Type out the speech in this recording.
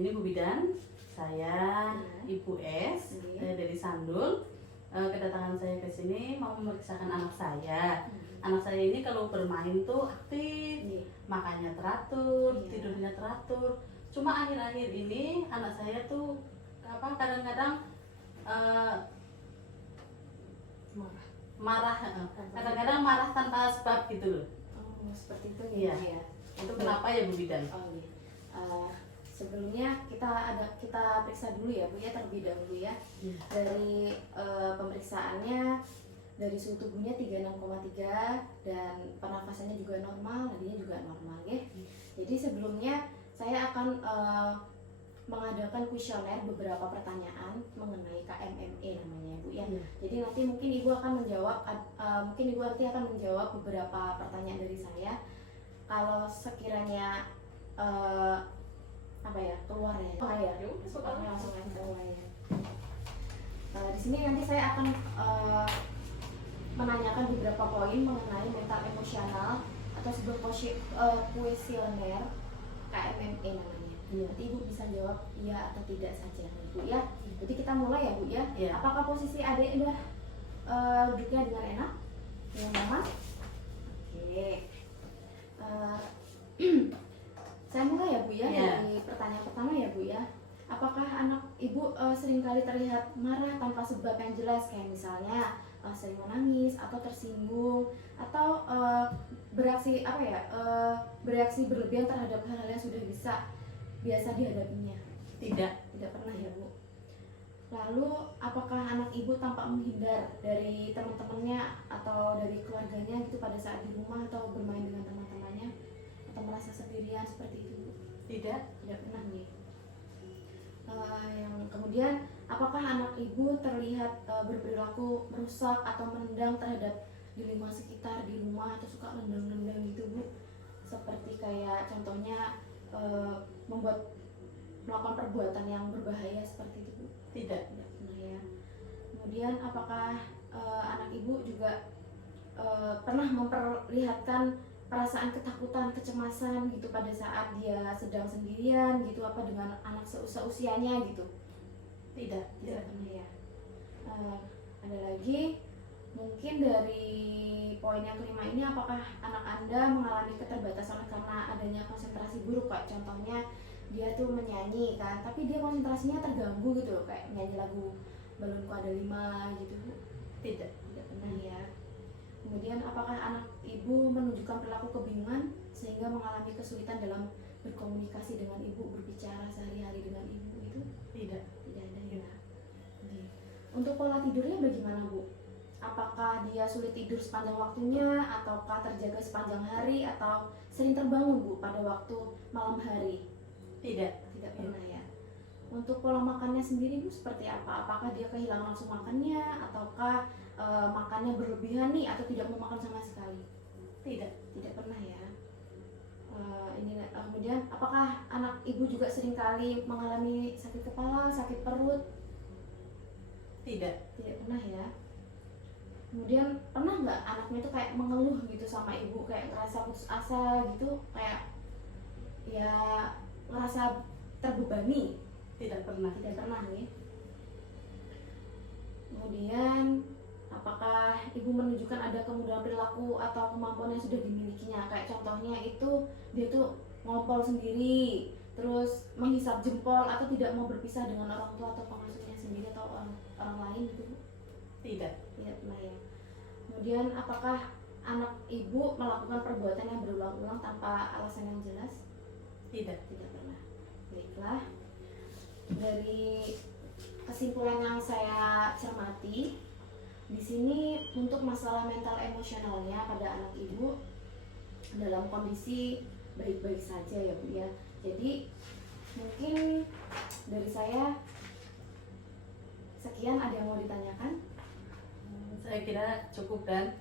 Ini Bu Bidan, saya Ibu S dari Sandul. Kedatangan saya ke sini mau memeriksakan anak saya. Anak saya ini kalau bermain tuh aktif, makannya teratur, tidurnya teratur. Cuma akhir-akhir ini anak saya tuh kadang-kadang marah, kadang-kadang marah tanpa sebab gitu loh. Oh, seperti itu ya. Itu kenapa ya Bu Bidan? Oh iya. Sebelumnya kita periksa dulu ya Bu ya, terlebih dahulu ya. Dari pemeriksaannya, dari suhu tubuhnya 36,3 dan pernafasannya juga normal, nadinya juga normal ya. Jadi sebelumnya saya akan mengadakan kuesioner beberapa pertanyaan mengenai KMME namanya Bu ya. Jadi nanti mungkin Ibu akan menjawab, beberapa pertanyaan dari saya. Kalau sekiranya keluar ya, langsung aja keluar ya. Di sini nanti saya akan menanyakan beberapa poin mengenai mental emosional atau sebuah kuesioner KMME namanya. Nanti Ibu bisa jawab iya atau tidak saja Bu ya. Jadi kita mulai ya Bu ya. Apakah posisi adik udah duduknya dengan enak, dengan nyaman? Oke. Saya mulai ya Bu ya, dari pertanyaan pertama ya Bu ya. Apakah anak Ibu seringkali terlihat marah tanpa sebab yang jelas, kayak misalnya sering menangis atau tersinggung atau bereaksi berlebihan terhadap hal-hal yang sudah biasa dihadapinya? Tidak pernah ya Bu. Lalu apakah anak Ibu tampak menghindar dari teman-temannya atau dari keluarganya gitu pada saat di rumah atau bermain dengan teman-temannya, atau merasa sendirian seperti itu Bu? Tidak pernah nih. Yang kemudian, apakah anak Ibu terlihat berperilaku merusak atau menendang terhadap di lingkungan sekitar di rumah, atau suka nendang-nendang gitu Bu? Seperti kayak contohnya melakukan perbuatan yang berbahaya seperti itu Bu? Tidak pernah ya. Kemudian apakah anak Ibu juga pernah memperlihatkan perasaan ketakutan, kecemasan gitu pada saat dia sedang sendirian gitu, apa dengan anak seusianya gitu? Tidak pernah ya. Ada lagi mungkin dari poin yang kelima ini, apakah anak Anda mengalami keterbatasan karena adanya konsentrasi buruk, kayak contohnya dia tuh menyanyi kan, tapi dia konsentrasinya terganggu gitu loh, kayak nyanyi lagu Balonku Ada 5 gitu Bu? Tidak pernah ya. Kemudian apakah anak Ibu menunjukkan perilaku kebingungan sehingga mengalami kesulitan dalam berkomunikasi dengan Ibu, berbicara sehari-hari dengan Ibu itu? Tidak ada ya. Untuk pola tidurnya bagaimana Bu? Apakah dia sulit tidur sepanjang waktunya, ataukah terjaga sepanjang hari, atau sering terbangun Bu pada waktu malam hari? Tidak pernah ya. Untuk pola makannya sendiri Bu seperti apa? Apakah dia kehilangan nafsu makannya, ataukah makannya berlebihan nih, atau tidak mau makan sama sekali? Tidak pernah ya. Kemudian apakah anak Ibu juga seringkali mengalami sakit kepala, sakit perut? Tidak pernah ya. Kemudian pernah nggak anaknya itu kayak mengeluh gitu sama Ibu, kayak ngerasa putus asa gitu, kayak ya ngerasa terbebani? Tidak pernah nih. Kemudian apakah Ibu menunjukkan ada kemudahan perilaku atau kemampuan yang sudah dimilikinya, kayak contohnya itu dia tuh ngompol sendiri, terus menghisap jempol, atau tidak mau berpisah dengan orang tua atau pengasuhnya sendiri atau orang lain gitu Bu? Tidak pernah ya. Kemudian apakah anak Ibu melakukan perbuatan yang berulang-ulang tanpa alasan yang jelas? Tidak pernah. Baiklah, dari kesimpulan yang saya cermati di sini, untuk masalah mental emosionalnya pada anak Ibu dalam kondisi baik-baik saja ya Bu ya. Jadi mungkin dari saya sekian. Ada yang mau ditanyakan? Saya kira cukup Dan.